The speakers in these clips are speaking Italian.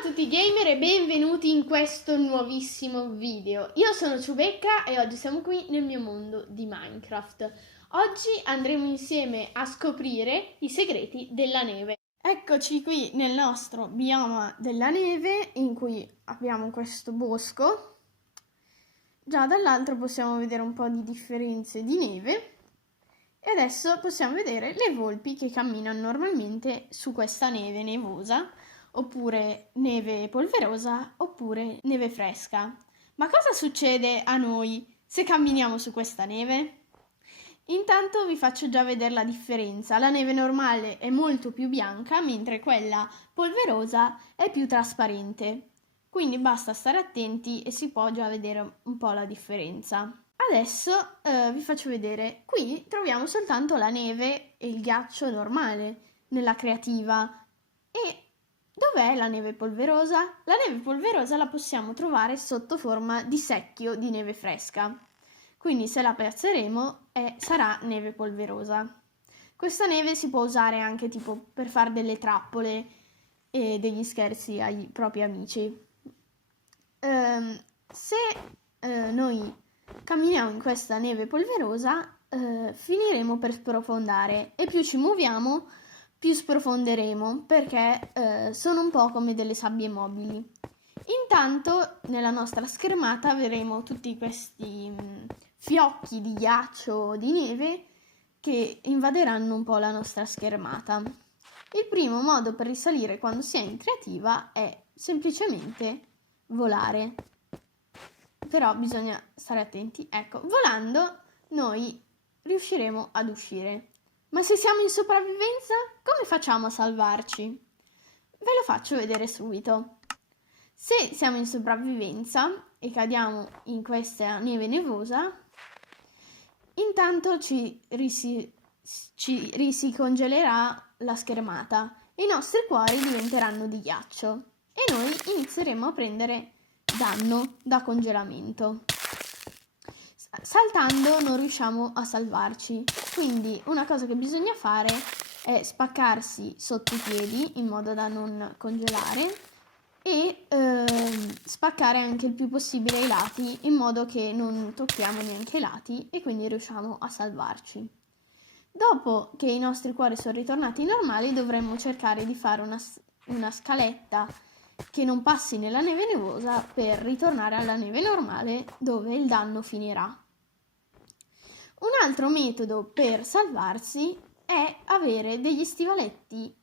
Ciao a tutti gamer e benvenuti in questo nuovissimo video. Io sono Ciubecca e oggi siamo qui nel mio mondo di Minecraft. Oggi andremo insieme a scoprire i segreti della neve. Eccoci qui nel nostro bioma della neve in cui abbiamo questo bosco. Già dall'altro possiamo vedere un po' di differenze di neve. E adesso possiamo vedere le volpi che camminano normalmente su questa neve nevosa, oppure neve polverosa, oppure neve fresca. Ma cosa succede a noi se camminiamo su questa neve? Intanto vi faccio già vedere la differenza. La neve normale è molto più bianca, mentre quella polverosa è più trasparente. Quindi basta stare attenti e si può già vedere un po' la differenza. Adesso vi faccio vedere. Qui troviamo soltanto la neve e il ghiaccio normale nella creativa. E dov'è la neve polverosa? La neve polverosa la possiamo trovare sotto forma di secchio di neve fresca. Quindi se la piazzeremo sarà neve polverosa. Questa neve si può usare anche tipo per fare delle trappole e degli scherzi ai propri amici. Se noi camminiamo in questa neve polverosa, finiremo per sprofondare e più ci muoviamo, più sprofonderemo perché sono un po' come delle sabbie mobili. Intanto nella nostra schermata avremo tutti questi fiocchi di ghiaccio di neve che invaderanno un po' la nostra schermata. Il primo modo per risalire quando si è in creativa è semplicemente volare. Però bisogna stare attenti. Ecco, volando noi riusciremo ad uscire. Ma se siamo in sopravvivenza, come facciamo a salvarci? Ve lo faccio vedere subito. Se siamo in sopravvivenza e cadiamo in questa neve nevosa, intanto ci risicongelerà la schermata e i nostri cuori diventeranno di ghiaccio e noi inizieremo a prendere danno da congelamento. Saltando non riusciamo a salvarci, quindi una cosa che bisogna fare è spaccarsi sotto i piedi in modo da non congelare e spaccare anche il più possibile i lati in modo che non tocchiamo neanche i lati e quindi riusciamo a salvarci. Dopo che i nostri cuori sono ritornati normali dovremmo cercare di fare una scaletta che non passi nella neve nevosa per ritornare alla neve normale dove il danno finirà. Un altro metodo per salvarsi è avere degli stivaletti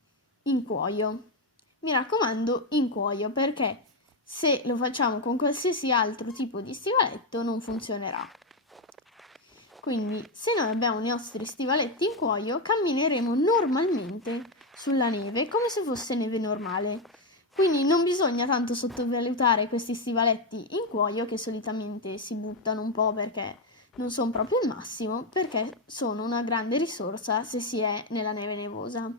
in cuoio. Mi raccomando in cuoio perché se lo facciamo con qualsiasi altro tipo di stivaletto non funzionerà. Quindi se noi abbiamo i nostri stivaletti in cuoio cammineremo normalmente sulla neve come se fosse neve normale. Quindi non bisogna tanto sottovalutare questi stivaletti in cuoio che solitamente si buttano un po' perché non sono proprio il massimo, perché sono una grande risorsa se si è nella neve nevosa.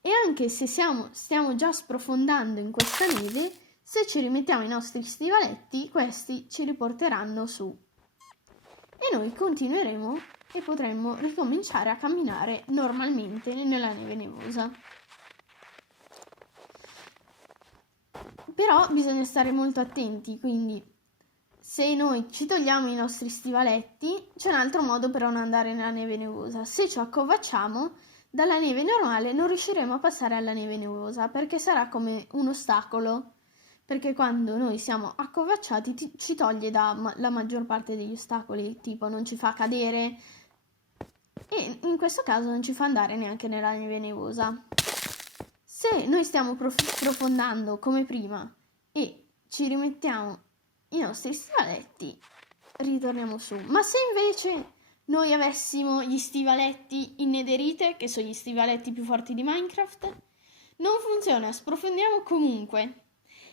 E anche se stiamo già sprofondando in questa neve, se ci rimettiamo i nostri stivaletti, questi ci riporteranno su. E noi continueremo e potremmo ricominciare a camminare normalmente nella neve nevosa. Però bisogna stare molto attenti, quindi se noi ci togliamo i nostri stivaletti c'è un altro modo per non andare nella neve nevosa. Se ci accovacciamo dalla neve normale non riusciremo a passare alla neve nevosa perché sarà come un ostacolo, perché quando noi siamo accovacciati ci toglie la maggior parte degli ostacoli, tipo non ci fa cadere e in questo caso non ci fa andare neanche nella neve nevosa. Se noi stiamo sprofondando come prima e ci rimettiamo i nostri stivaletti, ritorniamo su. Ma se invece noi avessimo gli stivaletti in netherite, che sono gli stivaletti più forti di Minecraft, non funziona, sprofondiamo comunque.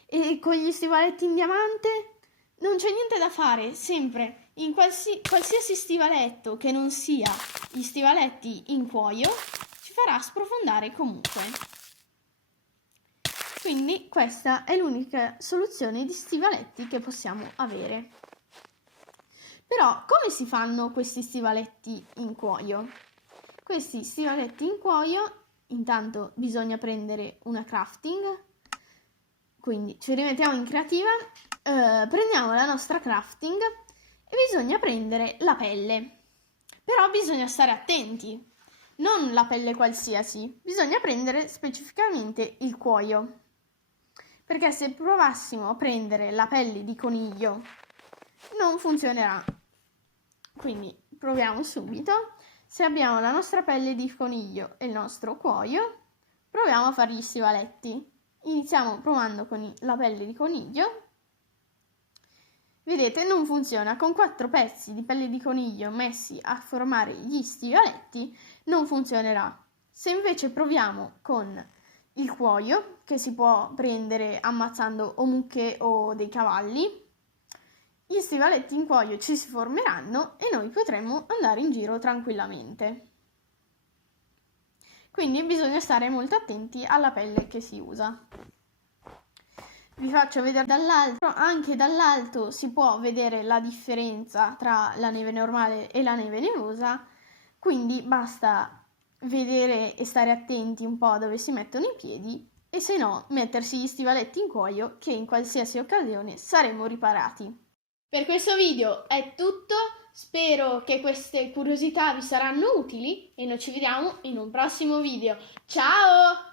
E con gli stivaletti in diamante non c'è niente da fare, sempre in qualsiasi stivaletto che non sia gli stivaletti in cuoio ci farà sprofondare comunque. Quindi questa è l'unica soluzione di stivaletti che possiamo avere. Però come si fanno questi stivaletti in cuoio? Questi stivaletti in cuoio, intanto bisogna prendere una crafting, Quindi ci rimettiamo in creativa, prendiamo la nostra crafting e bisogna prendere la pelle. Però bisogna stare attenti, non la pelle qualsiasi, bisogna prendere specificamente il cuoio. Perché se provassimo a prendere la pelle di coniglio non funzionerà. Quindi proviamo subito. Se abbiamo la nostra pelle di coniglio e il nostro cuoio, proviamo a fare gli stivaletti. Iniziamo provando con la pelle di coniglio. Vedete, non funziona. Con 4 pezzi di pelle di coniglio messi a formare gli stivaletti non funzionerà. Se invece proviamo con il cuoio, che si può prendere ammazzando o mucche o dei cavalli, gli stivaletti in cuoio ci si formeranno e noi potremo andare in giro tranquillamente. Quindi bisogna stare molto attenti alla pelle che si usa. Vi faccio vedere dall'alto, anche dall'alto si può vedere la differenza tra la neve normale e la neve nevosa, quindi basta vedere e stare attenti un po' dove si mettono i piedi e se no mettersi gli stivaletti in cuoio che in qualsiasi occasione saremo riparati. Per questo video è tutto, spero che queste curiosità vi saranno utili e noi ci vediamo in un prossimo video. Ciao!